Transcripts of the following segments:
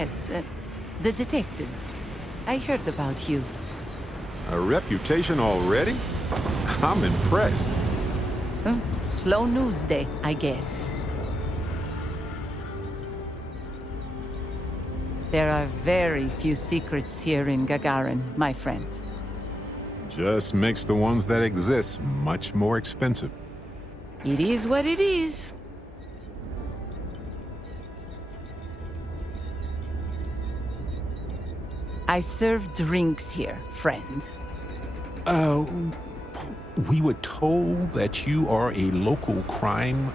yes. The detectives. I heard about you. A reputation already? I'm impressed. Slow news day, I guess. There are very few secrets here in Gagarin, my friend. Just makes the ones that exist much more expensive. It is what it is. I serve drinks here, friend. We were told that you are a local crime.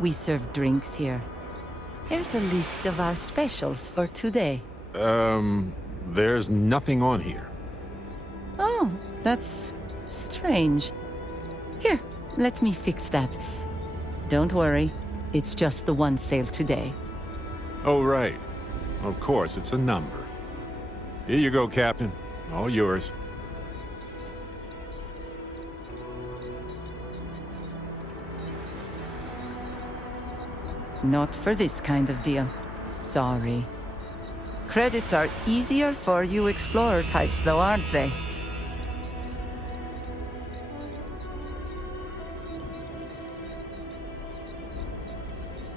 We serve drinks here. Here's a list of our specials for today. There's nothing on here. Oh, that's strange. Here, let me fix that. Don't worry, it's just the one sale today. Oh, right. Of course, it's a number. Here you go, Captain. All yours. Not for this kind of deal. Sorry. Credits are easier for you explorer types, though, aren't they?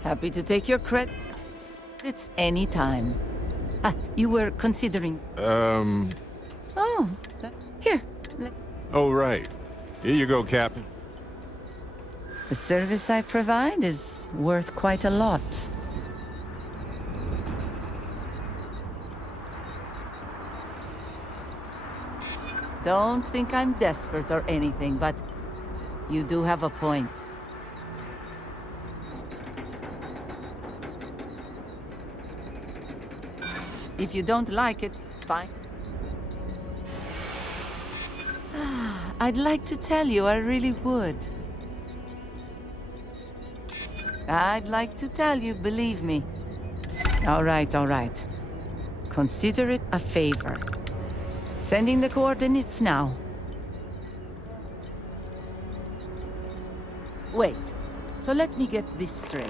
Happy to take your credits anytime. You were considering... Oh, here. Oh, right. Here you go, Captain. The service I provide is worth quite a lot. Don't think I'm desperate or anything, but you do have a point. If you don't like it, fine. I'd like to tell you, I really would. I'd like to tell you, believe me. All right, all right. Consider it a favor. Sending the coordinates now. Wait, so let me get this straight.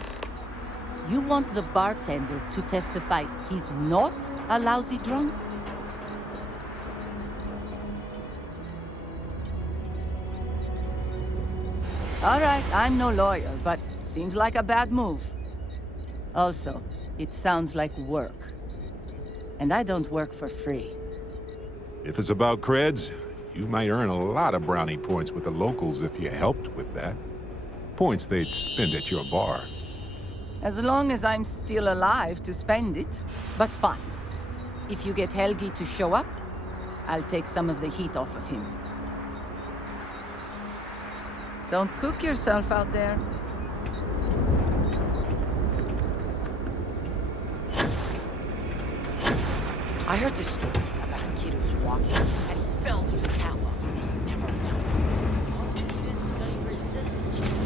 You want the bartender to testify he's not a lousy drunk? All right, I'm no lawyer, but seems like a bad move. Also, it sounds like work. And I don't work for free. If it's about creds, you might earn a lot of brownie points with the locals if you helped with that. Points they'd spend at your bar. As long as I'm still alive to spend it. But fine. If you get Helgi to show up, I'll take some of the heat off of him. Don't cook yourself out there. I heard this story about a kid who was walking and fell through the catwalks and they never found him. All too good study for his citizenship.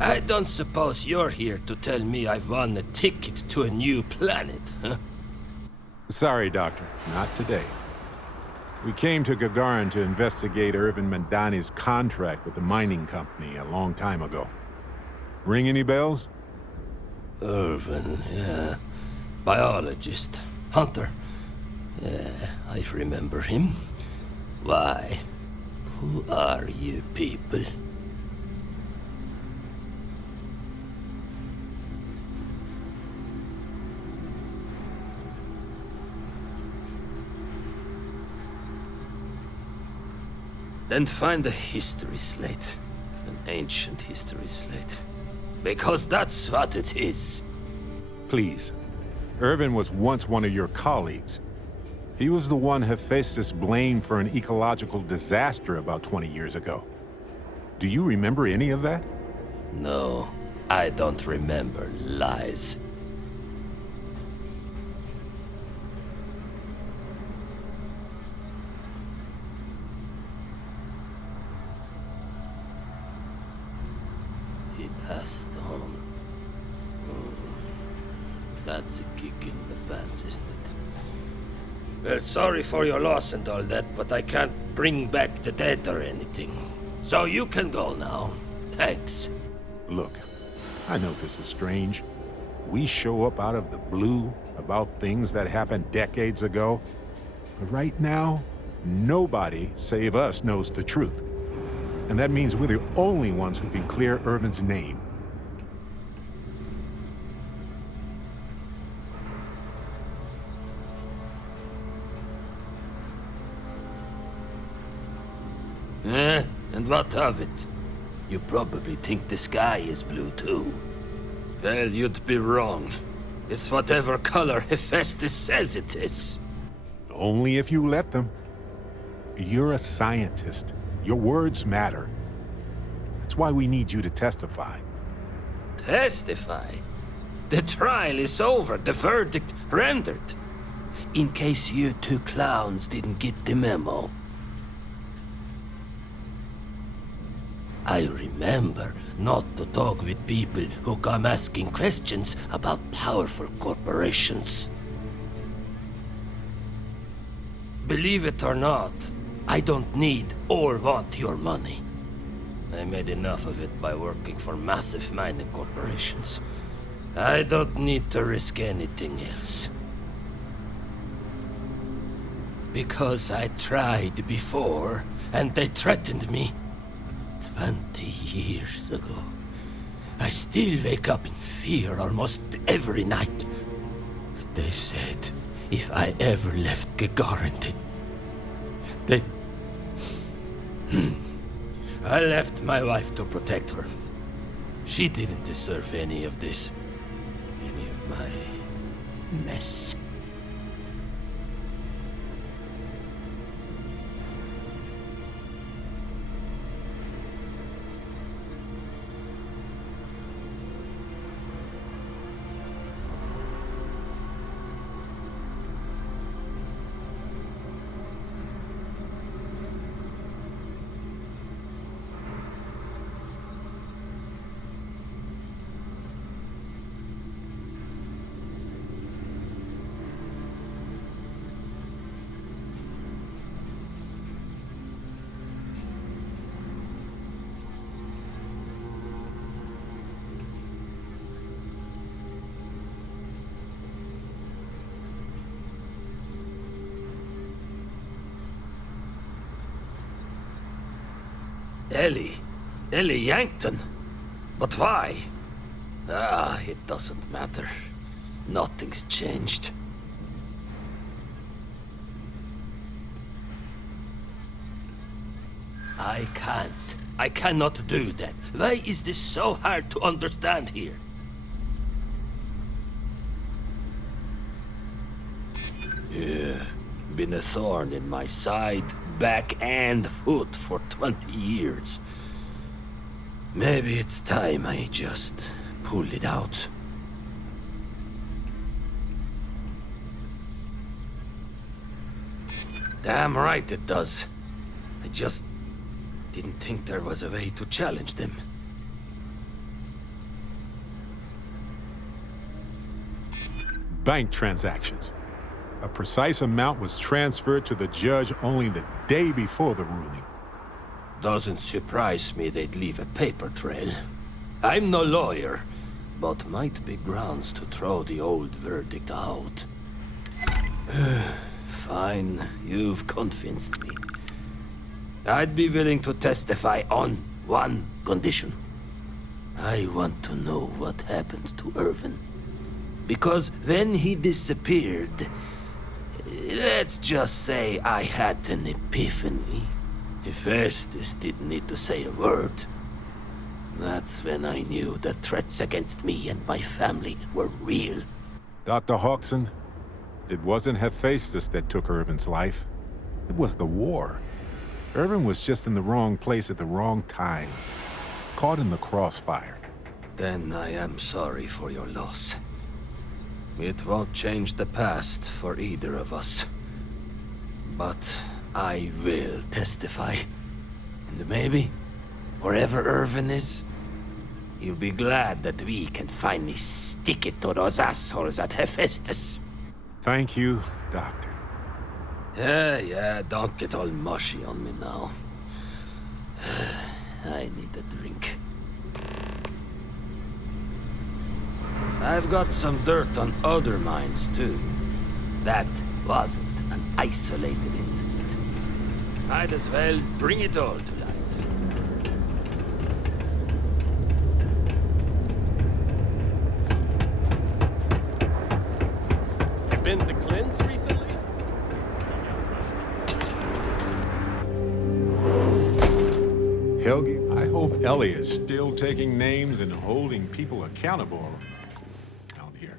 I don't suppose you're here to tell me I've won a ticket to a new planet, huh? Sorry, Doctor. Not today. We came to Gagarin to investigate Ervin Mandani's contract with the mining company a long time ago. Ring any bells? Ervin, yeah. Biologist. Hunter. Yeah, I remember him. Why? Who are you people? Then find the history slate. An ancient history slate. Because that's what it is. Please. Ervin was once one of your colleagues. He was the one Hephaestus blamed for an ecological disaster about 20 years ago. Do you remember any of that? No, I don't remember lies. He passed on. That's a kick in the pants, isn't it? Well, sorry for your loss and all that, but I can't bring back the dead or anything. So you can go now. Thanks. Look, I know this is strange. We show up out of the blue about things that happened decades ago. But right now, nobody save us knows the truth. And that means we're the only ones who can clear Ervin's name. And what of it? You probably think the sky is blue too. Well, you'd be wrong. It's whatever color Hephaestus says it is. Only if you let them. You're a scientist. Your words matter. That's why we need you to testify. Testify? The trial is over, the verdict rendered. In case you two clowns didn't get the memo. I remember not to talk with people who come asking questions about powerful corporations. Believe it or not, I don't need or want your money. I made enough of it by working for massive mining corporations. I don't need to risk anything else. Because I tried before, and they threatened me. 20 years ago. I still wake up in fear almost every night. They said if I ever left Gagarin, I left my wife to protect her. She didn't deserve any of this. Any of my mess. Ellie Yankton? But why? It doesn't matter. Nothing's changed. I cannot do that. Why is this so hard to understand here? Yeah, been a thorn in my side, back and foot for 20 years. Maybe it's time I just pull it out. Damn right it does. I just didn't think there was a way to challenge them. Bank transactions. A precise amount was transferred to the judge only the day before the ruling. Doesn't surprise me they'd leave a paper trail. I'm no lawyer, but might be grounds to throw the old verdict out. Fine, you've convinced me. I'd be willing to testify on one condition. I want to know what happened to Ervin. Because when he disappeared, let's just say I had an epiphany. Hephaestus didn't need to say a word. That's when I knew the threats against me and my family were real. Dr. Hawkson, it wasn't Hephaestus that took Ervin's life. It was the war. Ervin was just in the wrong place at the wrong time. Caught in the crossfire. Then I am sorry for your loss. It won't change the past for either of us. But I will testify. And maybe, wherever Ervin is, you'll be glad that we can finally stick it to those assholes at Hephaestus. Thank you, Doctor. Yeah, don't get all mushy on me now. I need a drink. I've got some dirt on other mines, too. That wasn't an isolated incident. Might as well bring it all to light. You been to Clint's recently? Helgi, I hope Ellie is still taking names and holding people accountable out here.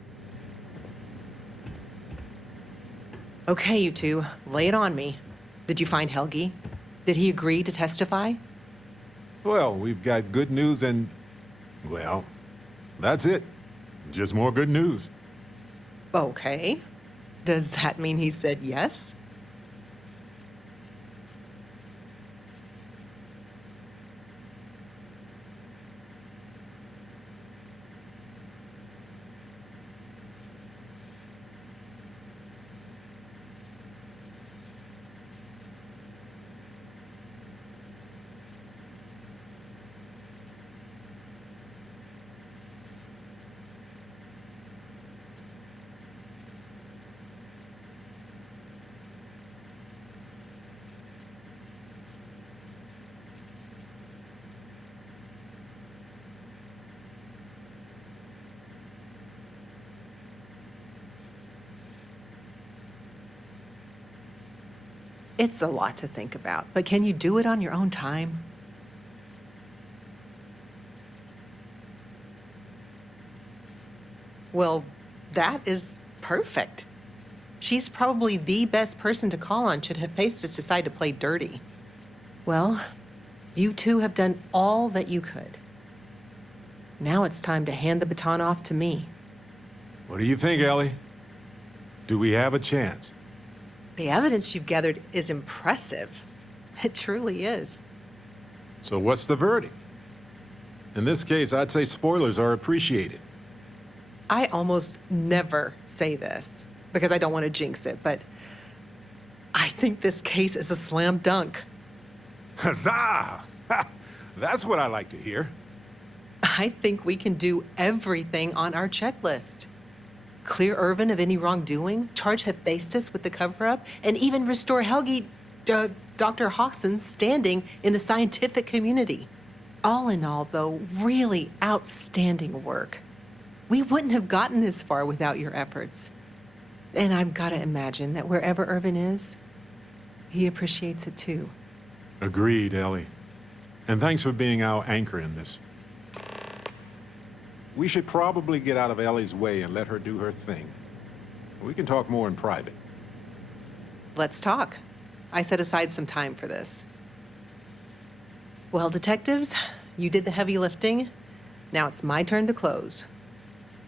Okay, you two, lay it on me. Did you find Helgi? Did he agree to testify? Well, we've got good news and, well, that's it. Just more good news. Okay. Does that mean he said yes? It's a lot to think about, but can you do it on your own time? Well, that is perfect. She's probably the best person to call on should Hephaestus decide to play dirty. Well, you two have done all that you could. Now it's time to hand the baton off to me. What do you think, Ellie? Do we have a chance? The evidence you've gathered is impressive. It truly is. So what's the verdict? In this case, I'd say spoilers are appreciated. I almost never say this because I don't want to jinx it, but I think this case is a slam dunk. Huzzah! That's what I like to hear. I think we can do everything on our checklist. Clear Ervin of any wrongdoing, charge Hephaestus with the cover-up, and even restore Helgi, Dr. Hawkson's standing in the scientific community. All in all, though, really outstanding work. We wouldn't have gotten this far without your efforts. And I've got to imagine that wherever Ervin is, he appreciates it too. Agreed, Ellie. And thanks for being our anchor in this. We should probably get out of Ellie's way and let her do her thing. We can talk more in private. Let's talk. I set aside some time for this. Well, detectives, you did the heavy lifting. Now it's my turn to close.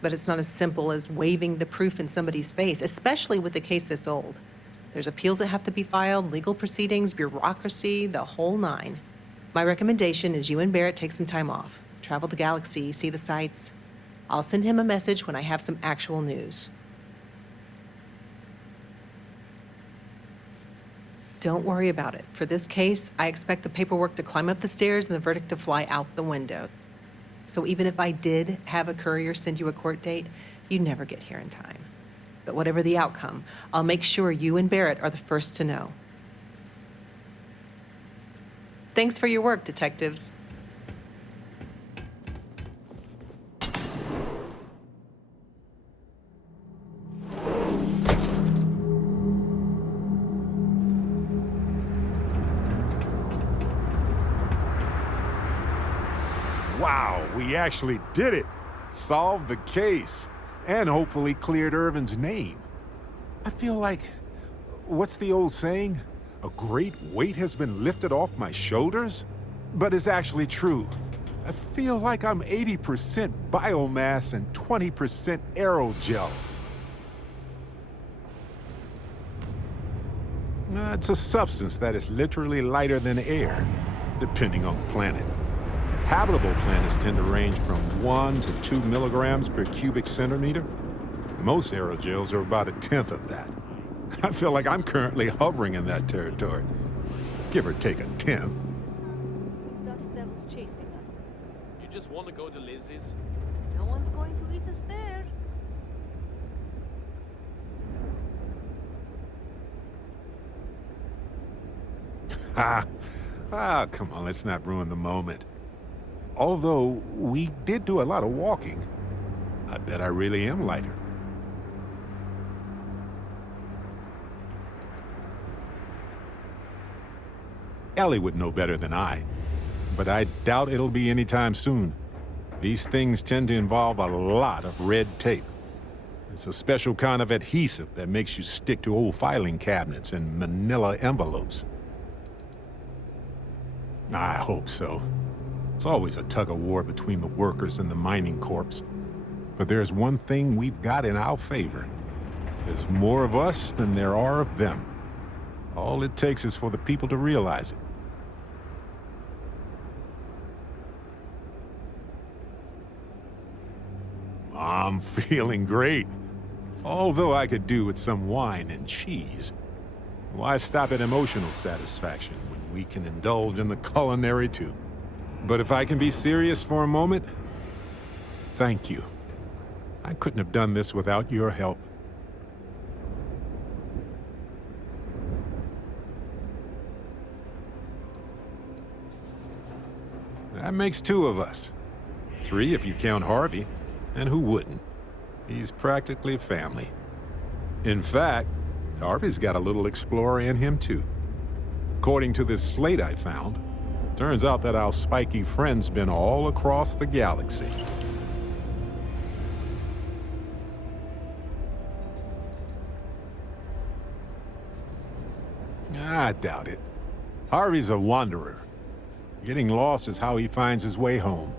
But it's not as simple as waving the proof in somebody's face, especially with a case this old. There's appeals that have to be filed, legal proceedings, bureaucracy, the whole nine. My recommendation is you and Barrett take some time off. Travel the galaxy, see the sights. I'll send him a message when I have some actual news. Don't worry about it. For this case, I expect the paperwork to climb up the stairs and the verdict to fly out the window. So even if I did have a courier send you a court date, you'd never get here in time. But whatever the outcome, I'll make sure you and Barrett are the first to know. Thanks for your work, detectives. Wow, we actually did it. Solved the case. And hopefully cleared Ervin's name. I feel like, what's the old saying? A great weight has been lifted off my shoulders? But it's actually true. I feel like I'm 80% biomass and 20% aerogel. It's a substance that is literally lighter than air, depending on the planet. Habitable planets tend to range from 1 to 2 milligrams per cubic centimeter. Most aerogels are about 1/10 of that. I feel like I'm currently hovering in that territory. Give or take 1/10. Dust devils chasing us. You just want to go to Lizzie's? No one Someone's going to eat us there. Come on, let's not ruin the moment. Although we did do a lot of walking, I bet I really am lighter. Ellie would know better than I, but I doubt it'll be anytime soon. These things tend to involve a lot of red tape. It's a special kind of adhesive that makes you stick to old filing cabinets and manila envelopes. I hope so. It's always a tug-of-war between the workers and the mining corps. But there's one thing we've got in our favor. There's more of us than there are of them. All it takes is for the people to realize it. I'm feeling great. Although I could do with some wine and cheese. Why stop at emotional satisfaction when we can indulge in the culinary too? But if I can be serious for a moment, thank you. I couldn't have done this without your help. That makes two of us. Three if you count Harvey. And who wouldn't? He's practically family. In fact, Harvey's got a little explorer in him too. According to this slate I found, turns out that our spiky friend's been all across the galaxy. I doubt it. Harvey's a wanderer. Getting lost is how he finds his way home.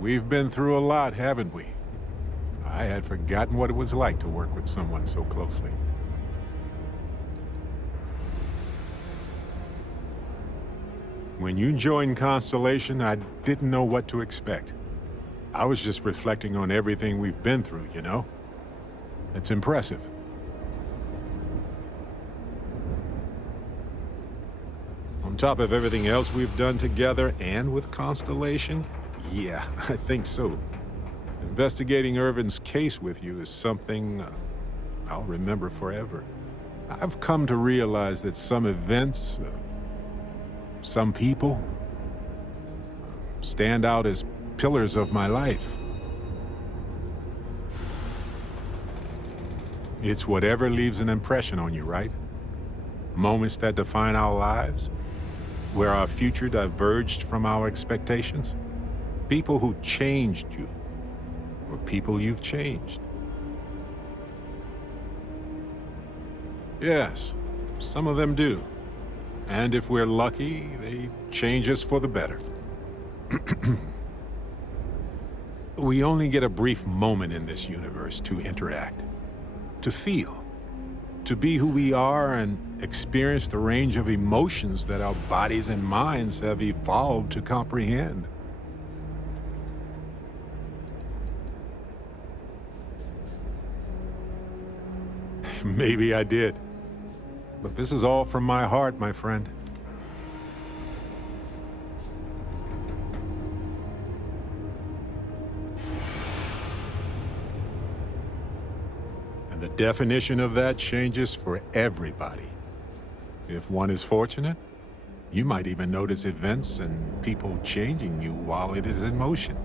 We've been through a lot, haven't we? I had forgotten what it was like to work with someone so closely. When you joined Constellation, I didn't know what to expect. I was just reflecting on everything we've been through, you know? It's impressive. On top of everything else we've done together and with Constellation, yeah, I think so. Investigating Ervin's case with you is something I'll remember forever. I've come to realize that some events, some people, stand out as pillars of my life. It's whatever leaves an impression on you, right? Moments that define our lives, where our future diverged from our expectations. People who changed you, or people you've changed. Yes, some of them do. And if we're lucky, they change us for the better. We only get a brief moment in this universe to interact, to feel, to be who we are and experience the range of emotions that our bodies and minds have evolved to comprehend. Maybe I did. But this is all from my heart, my friend. And the definition of that changes for everybody. If one is fortunate, you might even notice events and people changing you while it is in motion.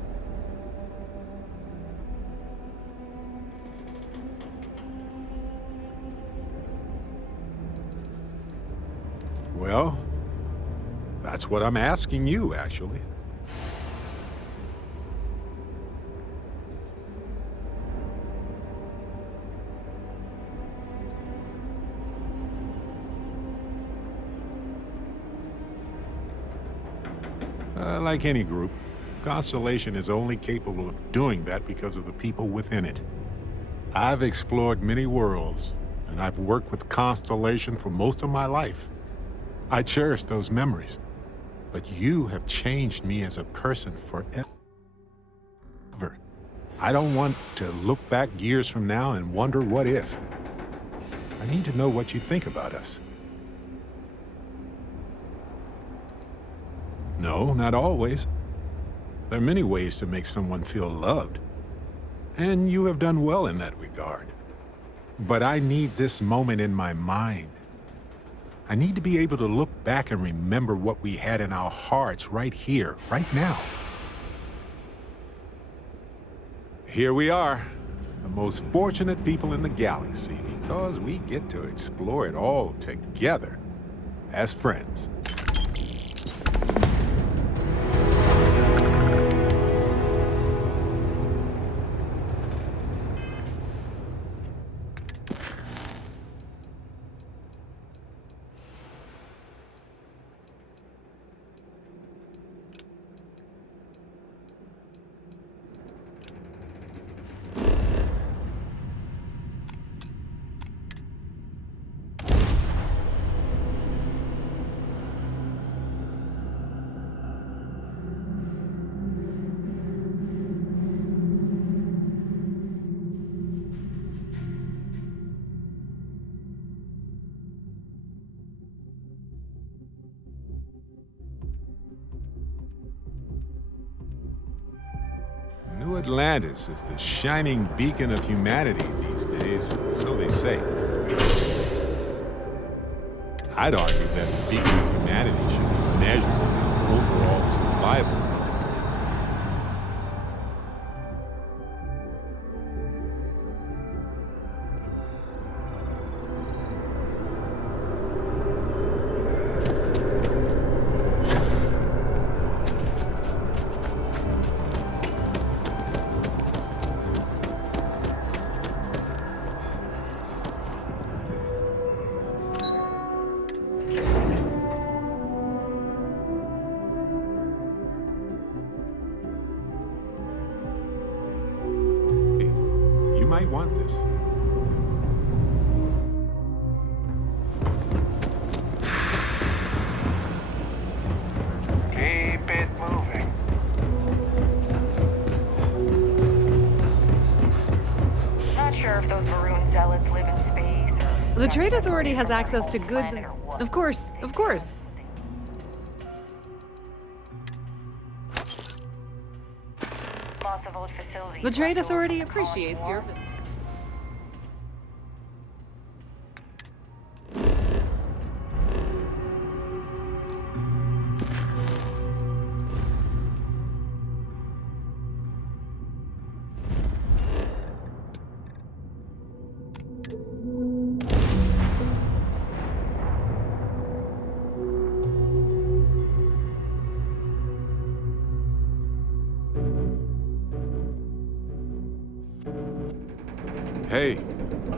Well, that's what I'm asking you, actually. Like any group, Constellation is only capable of doing that because of the people within it. I've explored many worlds, and I've worked with Constellation for most of my life. I cherish those memories. But you have changed me as a person forever. I don't want to look back years from now and wonder what if. I need to know what you think about us. No, not always. There are many ways to make someone feel loved. And you have done well in that regard. But I need this moment in my mind. I need to be able to look back and remember what we had in our hearts right here, right now. Here we are, the most fortunate people in the galaxy, because we get to explore it all together as friends. New Atlantis is the shining beacon of humanity these days, so they say. I'd argue that the beacon of humanity should be measured in overall survival. You might want this. Keep it moving. Not sure if those maroon zealots live in space or... The Trade Authority has access to goods and... Of course, of course. Lots of old facilities. The Trade left over Authority from the Colony appreciates your... War. Hey,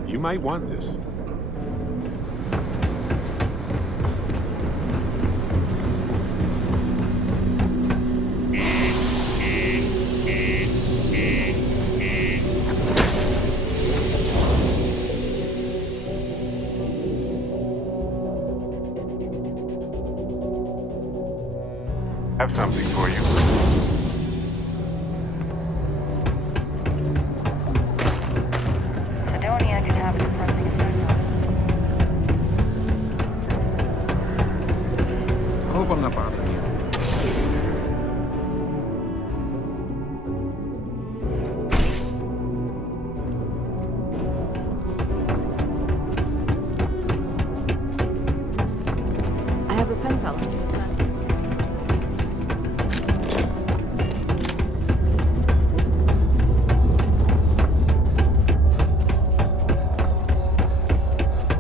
you might want this. Have something for you. Sidonia could have a depressing effect on I hope I'm not bothering you. I have a pen pal.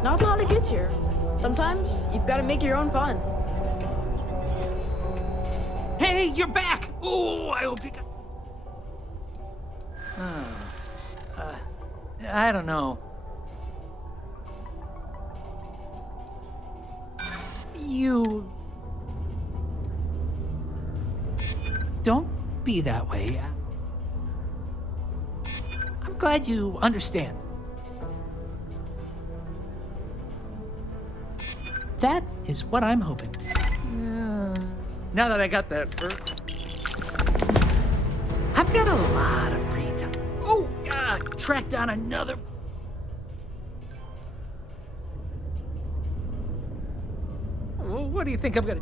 Not a lot of kids here. Sometimes you've got to make your own fun. Hey, you're back! Oh, I hope you got... I don't know. You... Don't be that way. I'm glad you understand. That is what I'm hoping. Now that I got that I've got a lot of free time. Oh, track down another. Well, what do you think I'm gonna?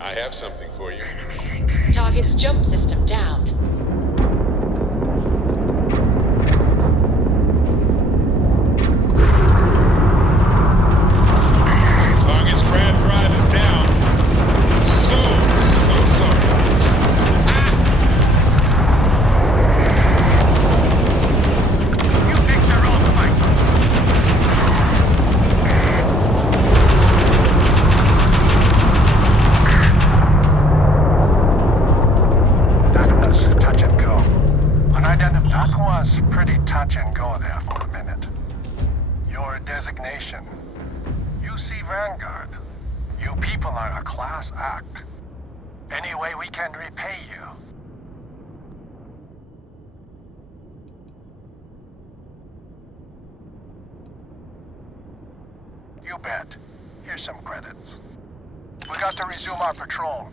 I have something for you. Target's jump system down. Target's crab drive is down. So sorry, folks. You picked your own fight. Touch and go. That was pretty touch and go there for a minute. Your designation. UC Vanguard. You people are a class act. Any way we can repay you? You bet. Here's some credits. We got to resume our patrol.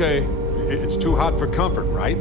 Okay, it's too hot for comfort, right?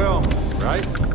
will, right?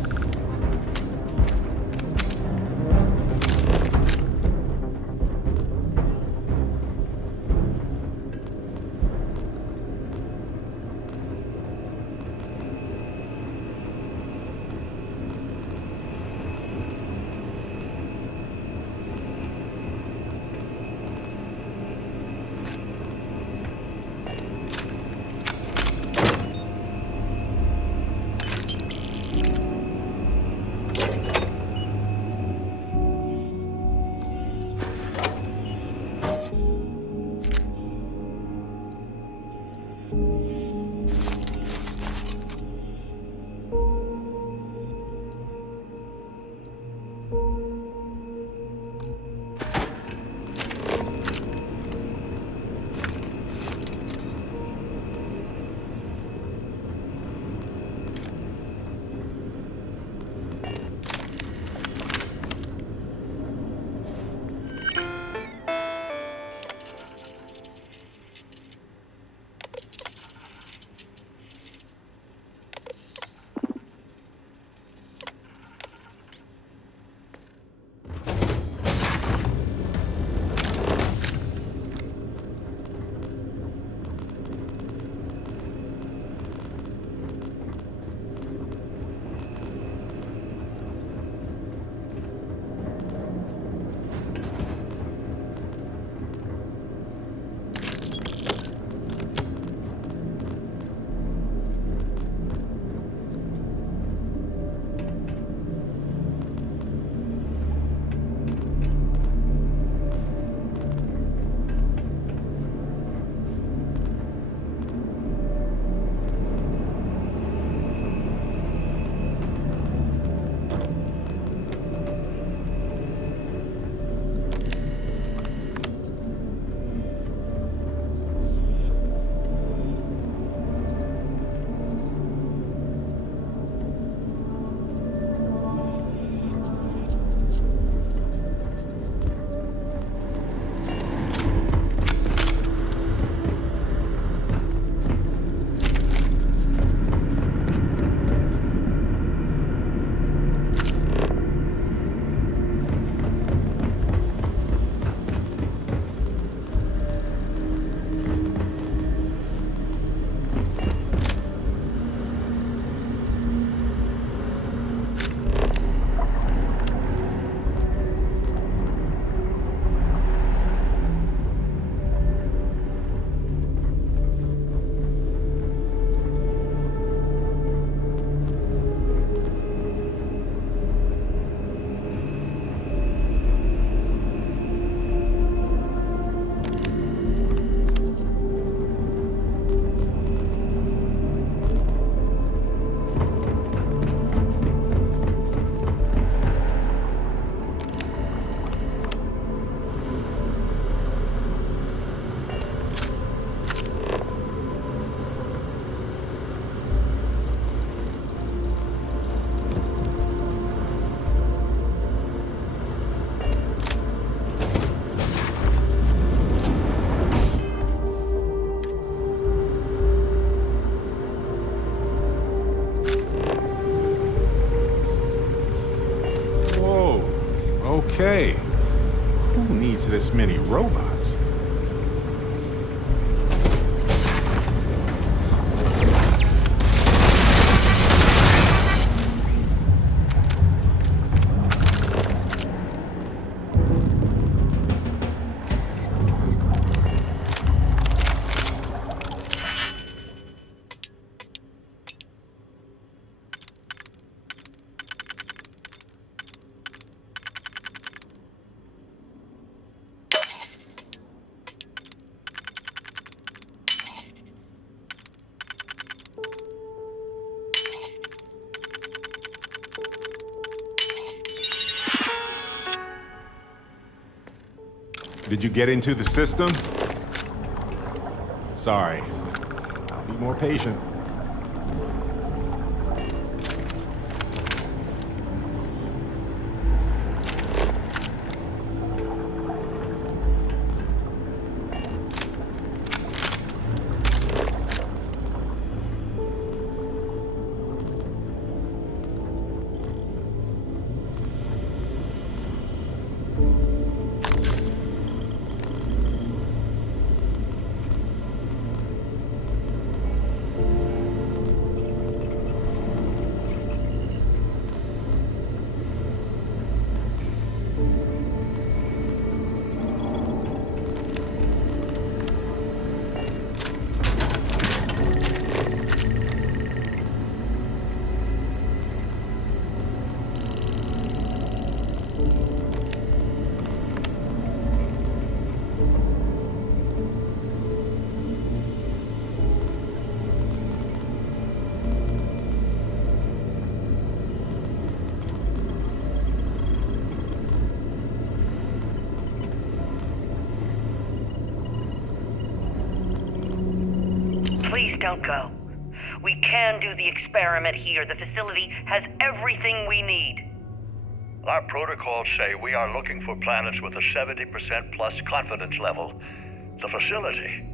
Okay. Who needs this many robots? Did you get into the system? Sorry. I'll be more patient. Don't go. We can do the experiment here. The facility has everything we need. Our protocols say we are looking for planets with a 70% plus confidence level. The facility,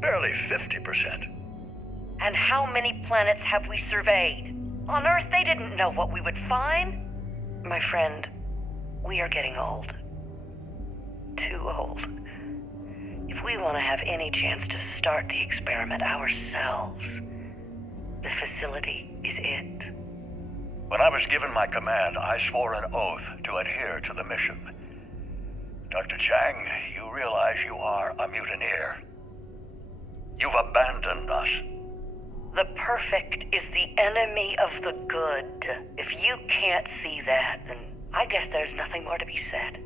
barely 50%. And how many planets have we surveyed? On Earth, they didn't know what we would find. My friend, we are getting old. Too old. If we want to have any chance to start the experiment ourselves, the facility is it. When I was given my command, I swore an oath to adhere to the mission. Dr. Chang, you realize you are a mutineer. You've abandoned us. The perfect is the enemy of the good. If you can't see that, then I guess there's nothing more to be said.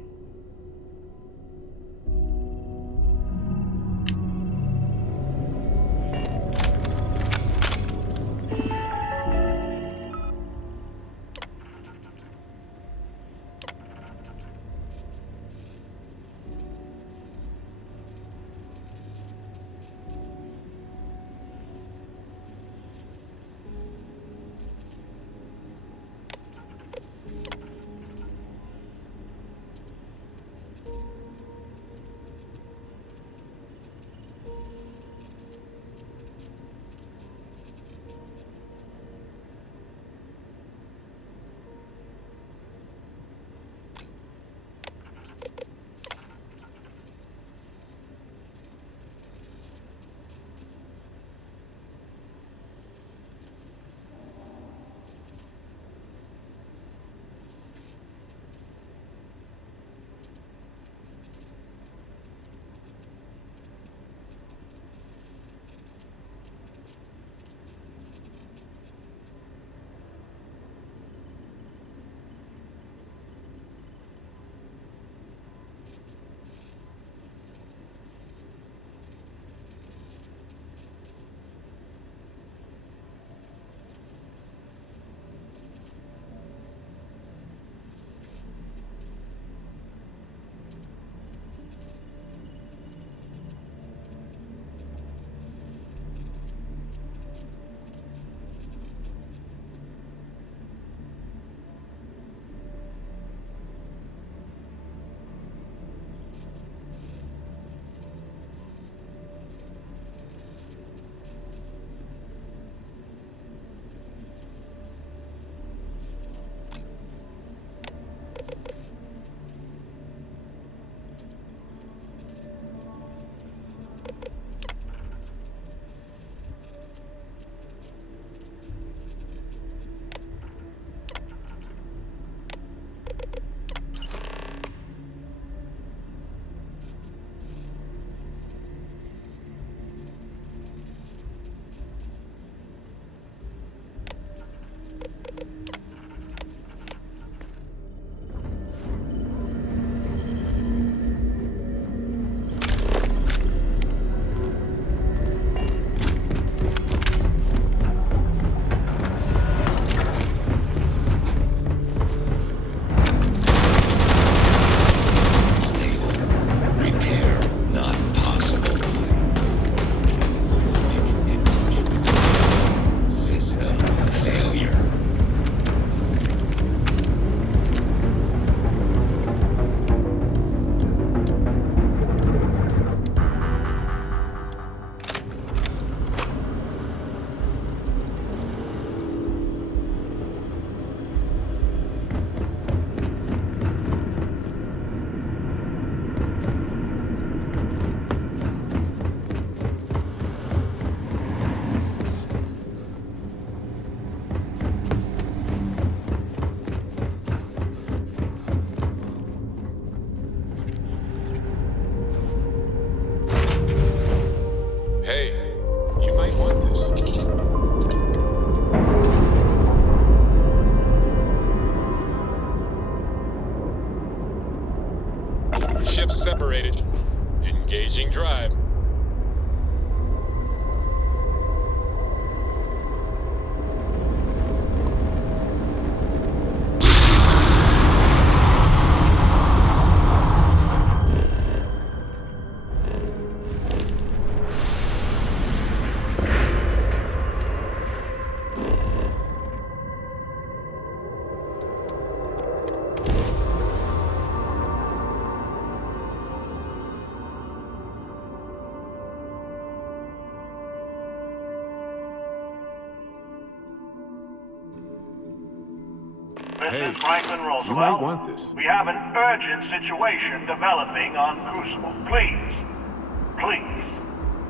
This Hey, is Franklin Roosevelt. you might want this. We have an urgent situation developing on Crucible. Please,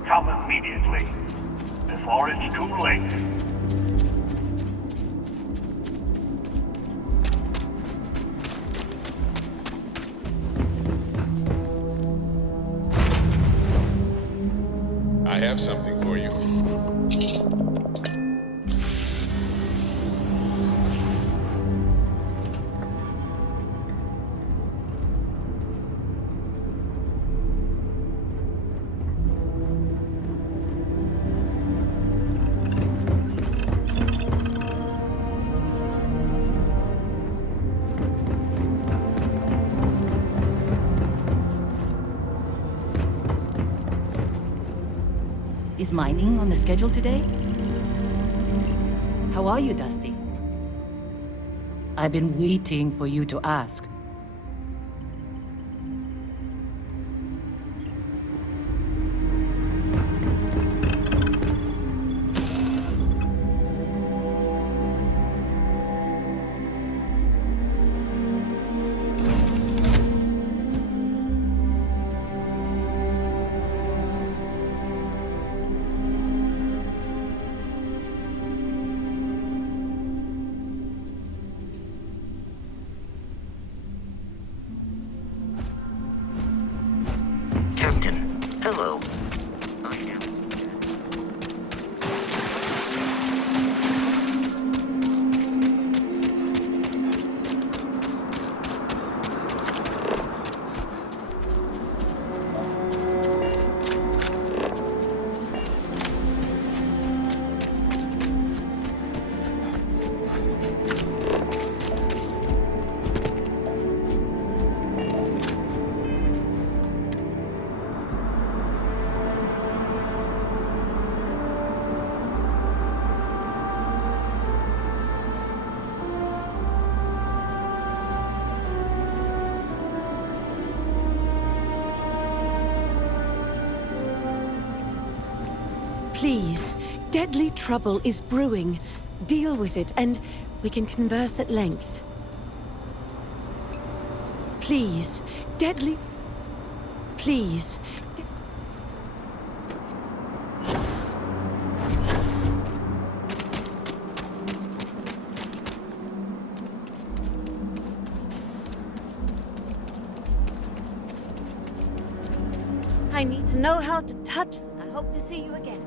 come immediately, before it's too late. I have something for you. Is mining on the schedule today? How are you, Dusty? I've been waiting for you to ask. Captain, hello. I am. Please, deadly trouble is brewing. Deal with it, and we can converse at length. Please, deadly... Please. I need to know how to touch. I hope to see you again.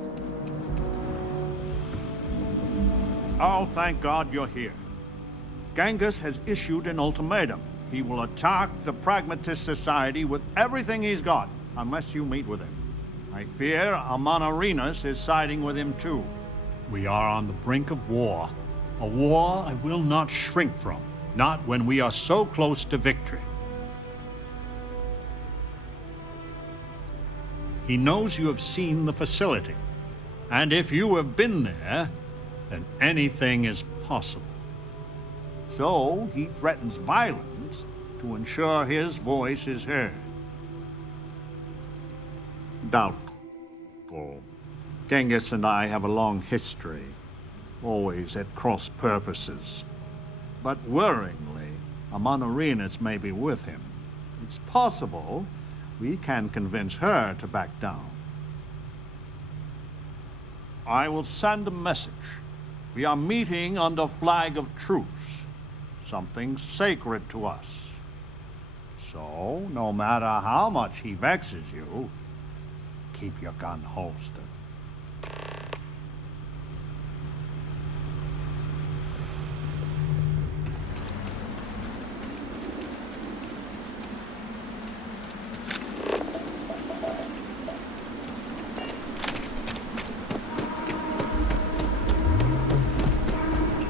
Oh, thank God you're here. Genghis has issued an ultimatum. He will attack the Pragmatist Society with everything he's got, unless you meet with him. I fear Amon Arenas is siding with him too. We are on the brink of war. A war I will not shrink from, not when we are so close to victory. He knows you have seen the facility, and if you have been there, then anything is possible. So he threatens violence to ensure his voice is heard. Doubtful. Genghis and I have a long history, always at cross purposes. But worryingly, Amon Arenas may be with him. It's possible we can convince her to back down. I will send a message. We are meeting under flag of truce, something sacred to us. So, no matter how much he vexes you, keep your gun holstered.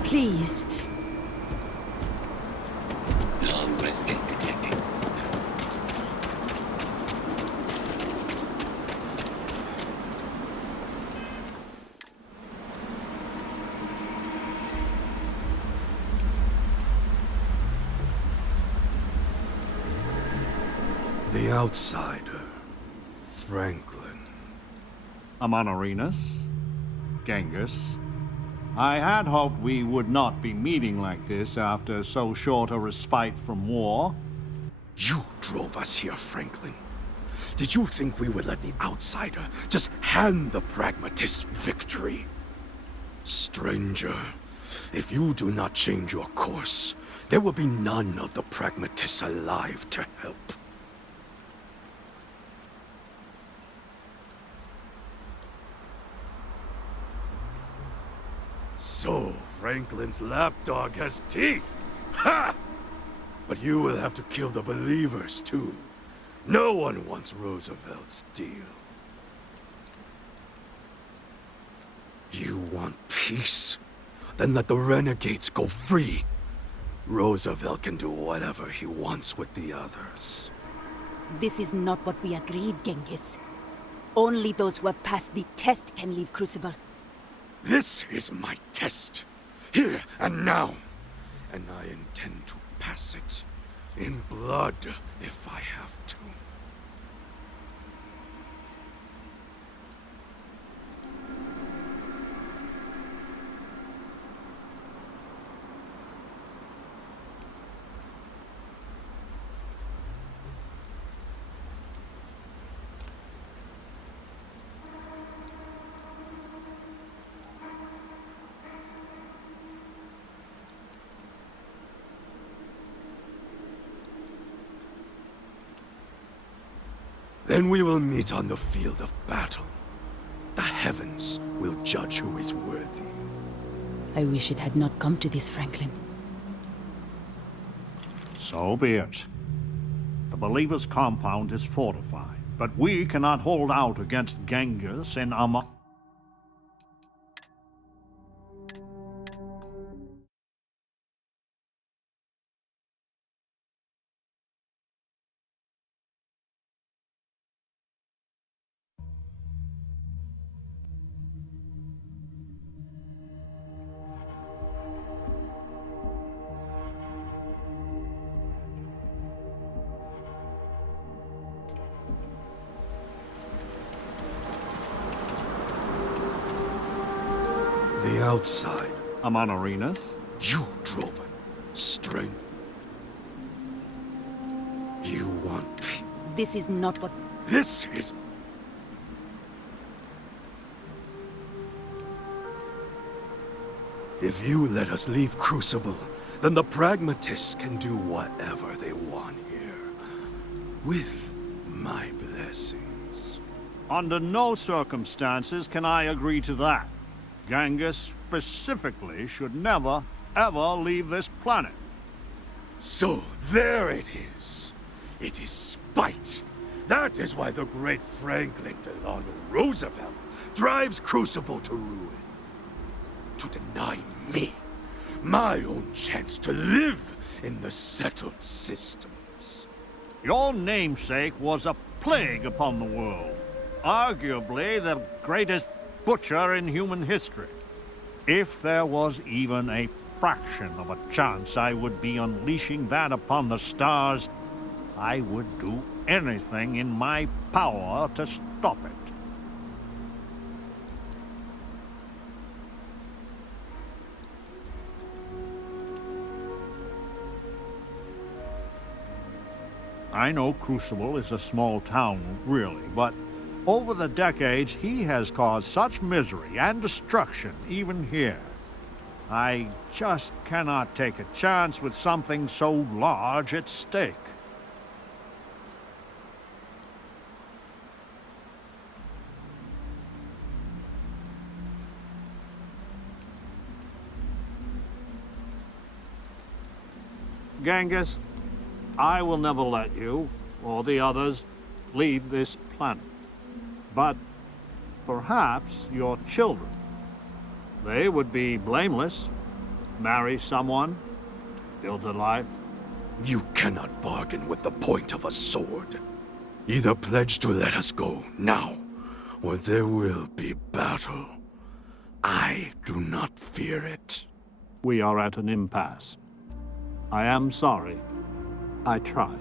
Please. Non-resident detected. The outsider. Franklin. Amon Arenas, Genghis, I had hoped we would not be meeting like this after so short a respite from war. You drove us here, Franklin. Did you think we would let the outsider just hand the pragmatist victory? Stranger, if you do not change your course, there will be none of the pragmatists alive to help. So, Franklin's lapdog has teeth! Ha! But you will have to kill the believers, too. No one wants Roosevelt's deal. You want peace? Then let the renegades go free. Roosevelt can do whatever he wants with the others. This is not what we agreed, Genghis. Only those who have passed the test can leave Crucible. This is my test. Here and now. And I intend to pass it. In blood, if I have to. Then we will meet on the field of battle. The heavens will judge who is worthy. I wish it had not come to this, Franklin. So be it. The Believer's compound is fortified, but we cannot hold out against Genghis and The outside. Amanarinas? You drove it. String. You want... This is not what... This is... If you let us leave Crucible, then the pragmatists can do whatever they want here. With my blessings. Under no circumstances can I agree to that. Genghis specifically should never, ever leave this planet. So there it is. It is spite. That is why the great Franklin Delano Roosevelt drives Crucible to ruin. To deny me my own chance to live in the settled systems. Your namesake was a plague upon the world. Arguably the greatest butcher in human history. If there was even a fraction of a chance I would be unleashing that upon the stars, I would do anything in my power to stop it. I know Crucible is a small town, really, but over the decades, he has caused such misery and destruction, even here. I just cannot take a chance with something so large at stake. Genghis, I will never let you, or the others, leave this planet. But perhaps your children. They would be blameless, marry someone, build a life. You cannot bargain with the point of a sword. Either pledge to let us go now, or there will be battle. I do not fear it. We are at an impasse. I am sorry. I tried.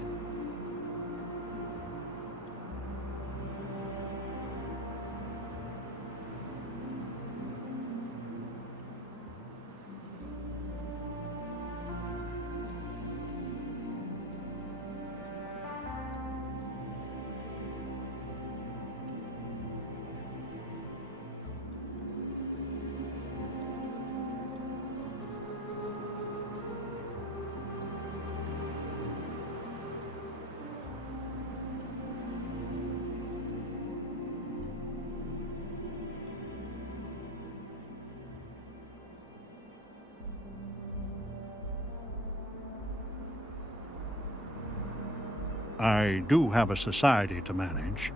I do have a society to manage.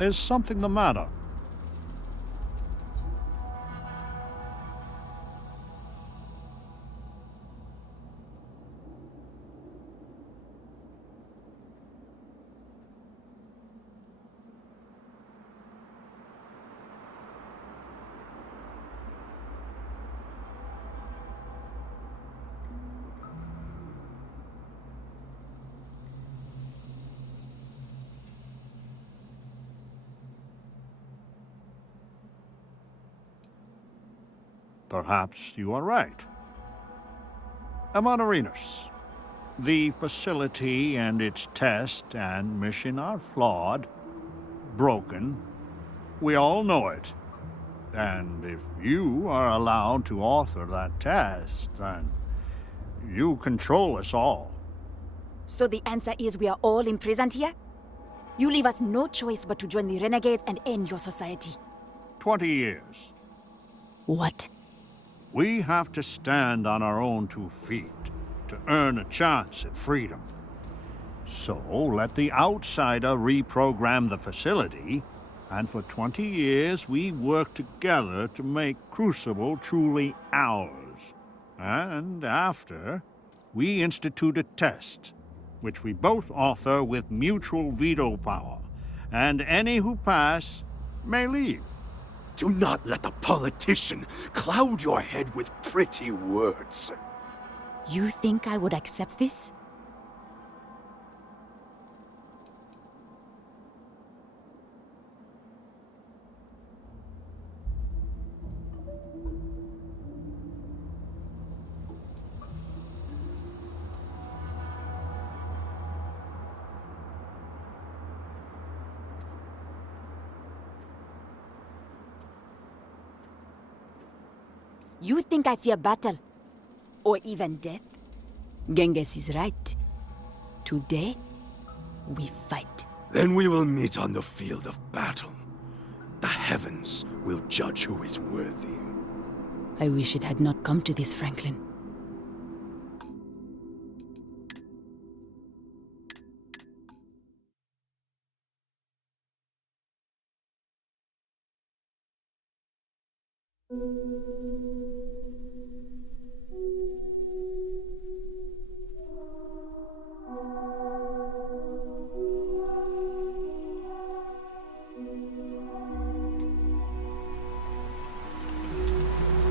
Is something the matter? Perhaps you are right. Amarinus, the facility and its test and mission are flawed, broken. We all know it. And if you are allowed to author that test, then you control us all. So the answer is we are all imprisoned here? You leave us no choice but to join the renegades and end your society. 20 years. What? We have to stand on our own 2 feet to earn a chance at freedom. So let the outsider reprogram the facility, and for 20 years we work together to make Crucible truly ours. And after, we institute a test, which we both author with mutual veto power, and any who pass may leave. Do not let the politician cloud your head with pretty words. You think I would accept this? You think I fear battle? Or even death? Genghis is right. Today, we fight. Then we will meet on the field of battle. The heavens will judge who is worthy. I wish it had not come to this, Franklin.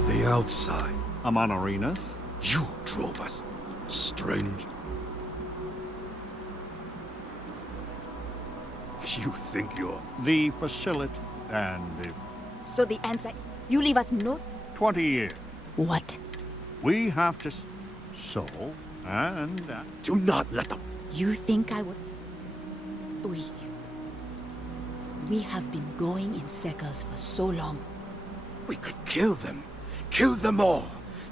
The outside. Amarinus? You drove us, strange. You think you're... The facility and the... So the answer, you leave us no... 20 years. What? We have to... So, and... Do not let them... You think I would... We have been going in circles for so long. We could kill them. Kill them all.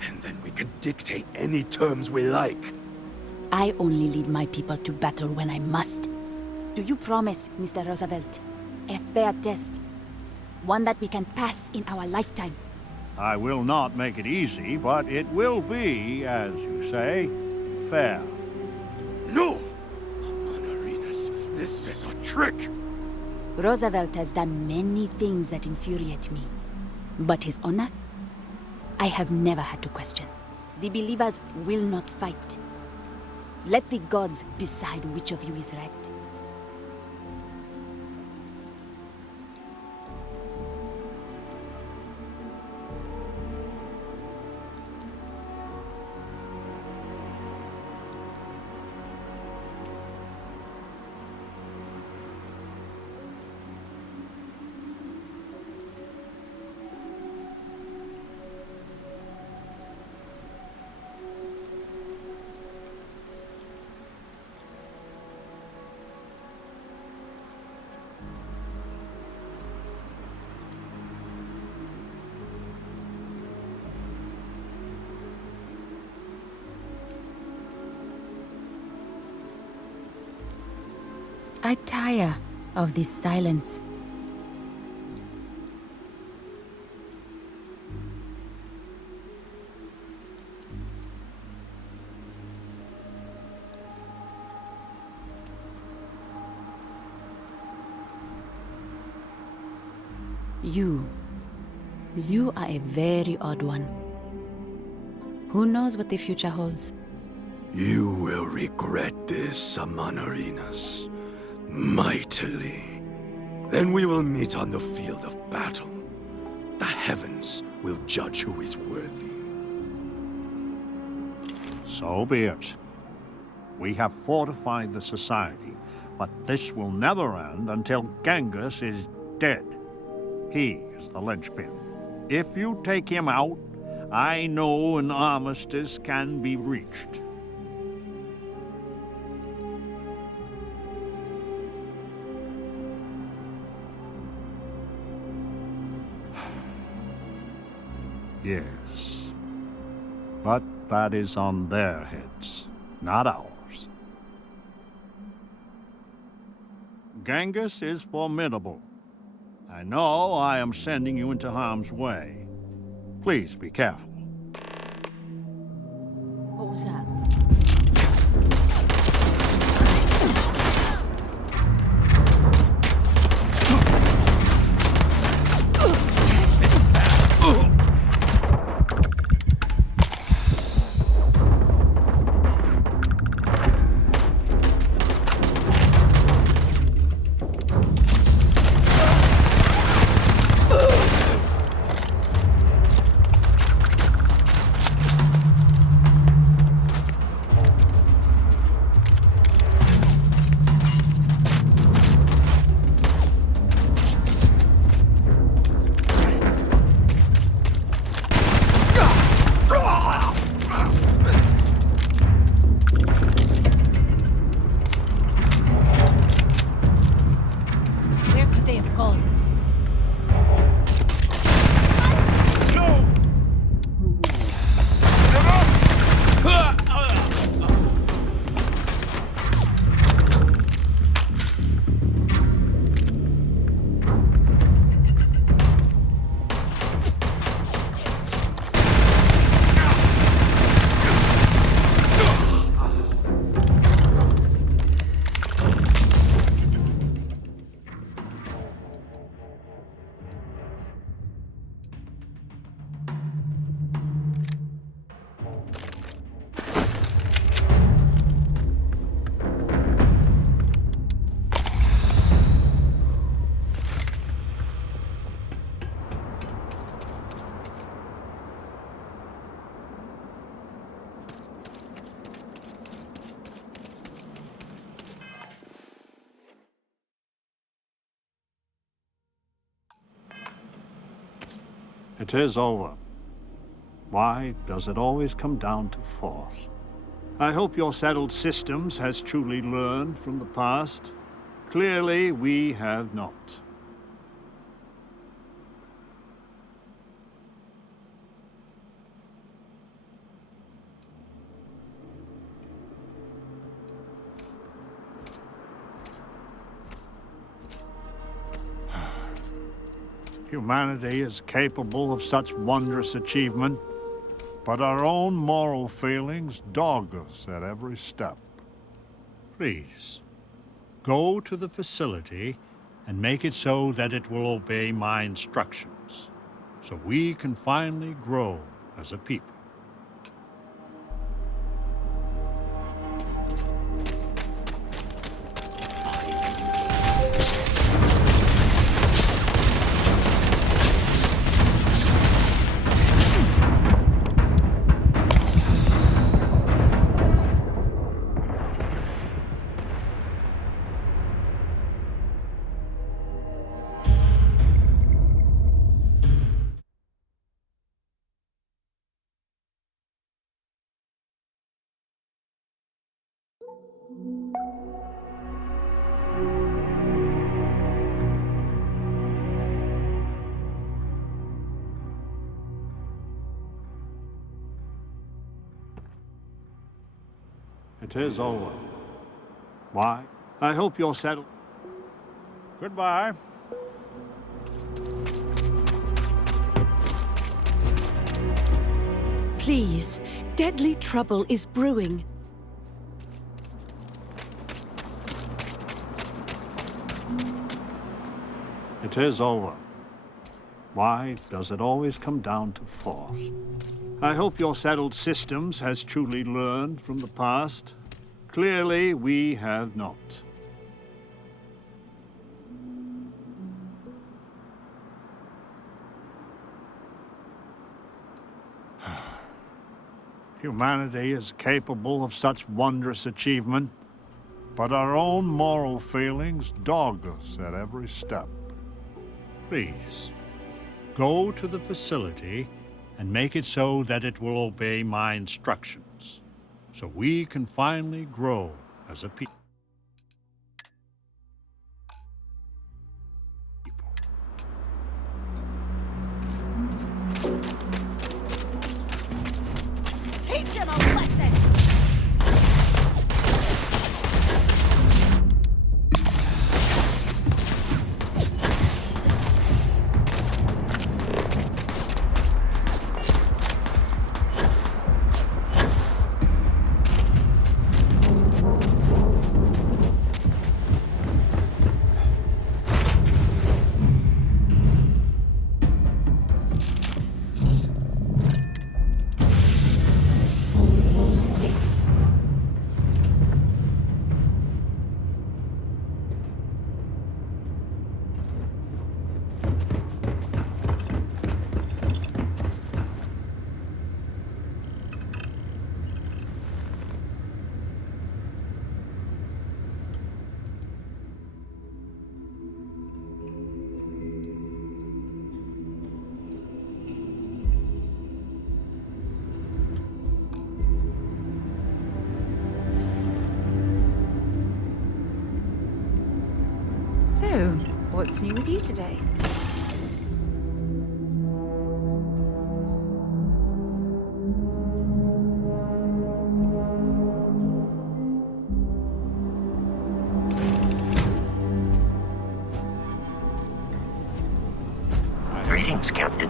And then we could dictate any terms we like. I only lead my people to battle when I must. Do you promise, Mr. Roosevelt, a fair test? One that we can pass in our lifetime? I will not make it easy, but it will be, as you say, fair. No! Amarinus, this is a trick! Roosevelt has done many things that infuriate me. But his honor, I have never had to question. The believers will not fight. Let the gods decide which of you is right. I tire of this silence. You are a very odd one. Who knows what the future holds? You will regret this, Amanarinas. Mightily. Then we will meet on the field of battle. The heavens will judge who is worthy. So be it. We have fortified the society, but this will never end until Genghis is dead. He is the linchpin. If you take him out, I know an armistice can be reached. Yes. But that is on their heads, not ours. Genghis is formidable. I know I am sending you into harm's way. Please be careful. What was that? It is over. Why does it always come down to force? I hope your settled systems has truly learned from the past. Clearly, we have not. Humanity is capable of such wondrous achievement, but our own moral failings dog us at every step. Please, go to the facility and make it so that it will obey my instructions, so we can finally grow as a people. It is over. Why? I hope you're settled. Goodbye. Please, deadly trouble is brewing. It is over. Why does it always come down to force? I hope your settled systems has truly learned from the past. Clearly, we have not. Humanity is capable of such wondrous achievement, but our own moral failings dog us at every step. Please, go to the facility and make it so that it will obey my instructions, so we can finally grow as a people. Teach him a lesson! So, what's new with you today? Greetings, Captain.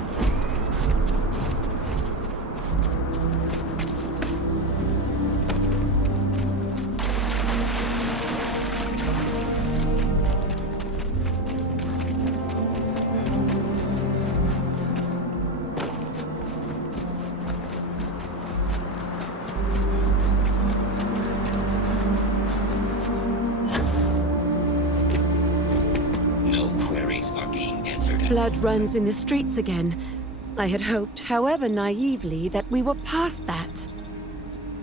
No queries are being answered. Blood runs in the streets again. I had hoped, however naively, that we were past that.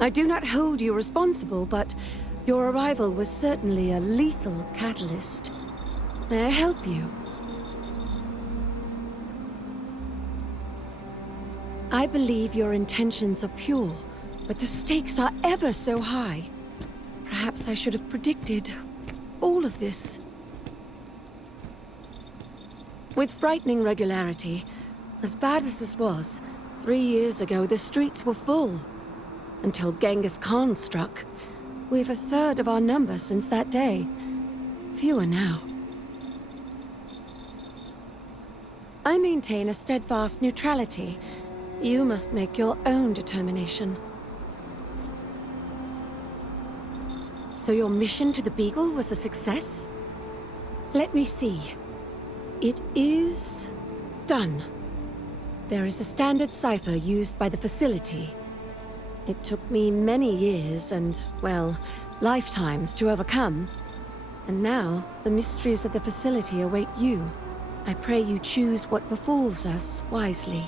I do not hold you responsible, but your arrival was certainly a lethal catalyst. May I help you? I believe your intentions are pure, but the stakes are ever so high. Perhaps I should have predicted all of this. With frightening regularity, as bad as this was, 3 years ago the streets were full. Until Genghis Khan struck. We've a third of our number since that day. Fewer now. I maintain a steadfast neutrality. You must make your own determination. So your mission to the Beagle was a success? Let me see. It is done. There is a standard cipher used by the facility. It took me many years and, well, lifetimes to overcome. And now, the mysteries of the facility await you. I pray you choose what befalls us wisely.